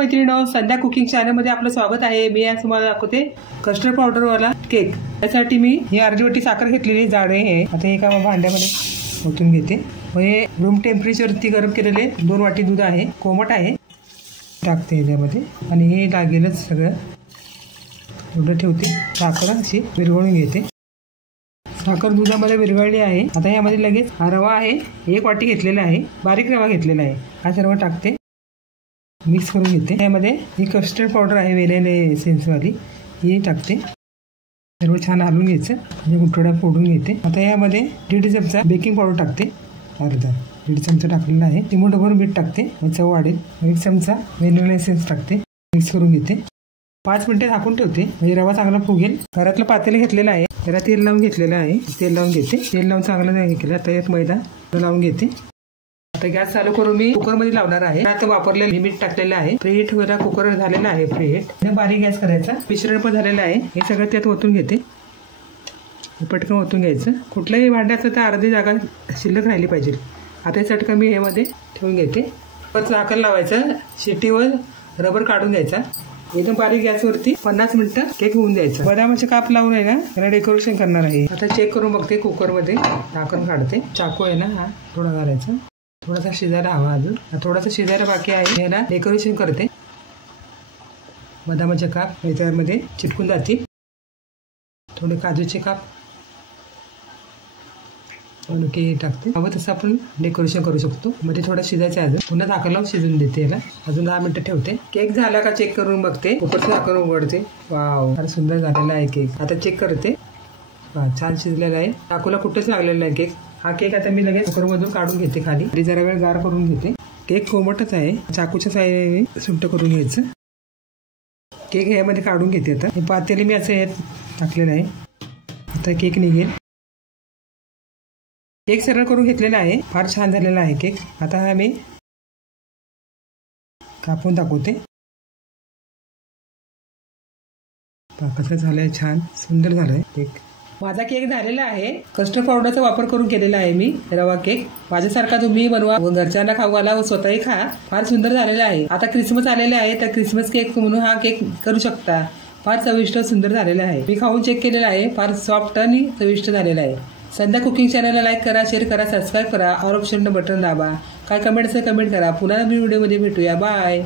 मैत्रिणींनो, संध्या cooking channel मध्ये आपलं स्वागत आहे। मी आज तुम्हाला दाखवते कस्टर्ड पावडर वाला केक। त्यासाठी मी ही अर्धी वाटी साखर घेतलेली जाड आहे। आता एका भांड्यामध्ये ओतून घेते। हे रूम टेम्परेचरवरती गरम केलेले 2 वाटी दूध आहे, कोमट आहे, टाकते यामध्ये आणि हे लागेलच सगळं एवढं ठेवते। साखर अशी विरघळून घेते। साखर दुधामध्ये विरघळली आहे। आता यामध्ये लगेच रवा आहे, 1 वाटी घेतलेला आहे, बारीक रवा घेतलेला आहे, हा सर्व टाकते, मिक्स करून घेते। यामध्ये ही कस्टर्ड पावडर आहे वेलेले एसेन्स वाली, ही टाकते, सर्व छान हलवून घ्यायचं, म्हणजे गुठळ्या फोडून घेते। आता यामध्ये 1.5 चमचा बेकिंग पावडर टाकते, अर्धा 1.5 चमचा टाकलेला आहे। चिमूटभर मीठ टाकते, चव वाढेल। 1 चमचा वेनिला एसेन्स टाकते, मिक्स करून घेते। 5 मिनिटे झाकून ठेवते, म्हणजे रवा चांगला फुगेल। घरातलं पातेलं घेतलेलं आहे, त्याला तेल लावून घेतलेलं आहे, तेल लावून घेते। तेल लावून चांगलं हे केलं, आता यात मैदा लावून घेते। आता गॅस चालू करून मी कुकर मध्ये लावणार आहे। आता वापरलेलं मीठ टाकलेलं आहे, प्रीहीट व्हायला कुकर झालेला आहे, प्रीहीट बारीक गॅस करायचा। मिश्रण पण झालेलं आहे, हे सगळं त्यात ओतून घेते, पटकन ओतून घ्यायचं। कुठल्याही भांड्यात तर अर्धी जागा शिल्लक राहिली पाहिजे। आता हे चटकन मी ह्यामध्ये ठेवून घेते, परत झाकण लावायचं, शिट्टीवर रबर काढून घ्यायचा। एकदम बारीक गॅसवरती 50 मिनिटं केक होऊन द्यायचा। बदामाचे काप लावून आहे ना, त्याला डेकोरेशन करणार आहे। आता चेक करून बघते, कुकर मध्ये झाकण काढते, चाकू आहे ना हा थोडा घालायचा, थोडासा शिजायला हवा, अजून थोडासा शिजायला बाकी आहे, याला डेकोरेशन करते। बदामाचे काप त्यामध्ये चिटकून जातील, थोडे काजूचे काप टाकते, हवं तसं आपण डेकोरेशन करू शकतो। मध्ये थोडं शिजायचं आहे, अजून पुन्हा झाकण लावून शिजून देते, याला अजून 10 मिनिटं ठेवते। केक झाला का चेक करून बघते, कुकरचं झाकण उघडते, वाव फार सुंदर झालेला आहे केक। आता चेक करते, छान शिजलेला आहे, चाकूला कुठेच लागलेला आहे केक। हा केक आता मी लगेच कुकरमधून काढून घेते खाली, जरा वेळ गार करून घेते। केक कोमटच आहे, चाकूच्या साहाय्याने सुंट करून घ्यायचं। केक ह्यामध्ये काढून घेते। आता हे पातेले मी असं टाकलेलं आहे, आता केक निघेल। केक सरळ करून घेतलेला आहे, फार छान झालेला आहे केक। आता हा मी कापून दाखवते, कसं झालंय, छान सुंदर झालंय केक। माझा केक झालेला आहे, कस्टर्ड पावडरचा वापर करून केलेला आहे मी रवा केक। माझ्यासारखा तुम्ही बनवा, घरच्यांना खाऊ घाला व स्वतःही खा, फार सुंदर झालेला आहे। आता क्रिसमस आलेले आहे, तर क्रिसमस केक म्हणून हा केक करू शकता, फार चविष्ट सुंदर झालेला आहे। मी खाऊन चेक केलेला आहे, फार सॉफ्ट आणि चविष्ट झालेला आहे। संध्या कुकिंग चॅनलला लाईक करा, शेअर करा, सबस्क्राईब करा, ऑल ऑप्शन बटन दाबा, काय कमेंट असेल कमेंट करा। पुन्हा मी व्हिडिओमध्ये भेटूया, बाय।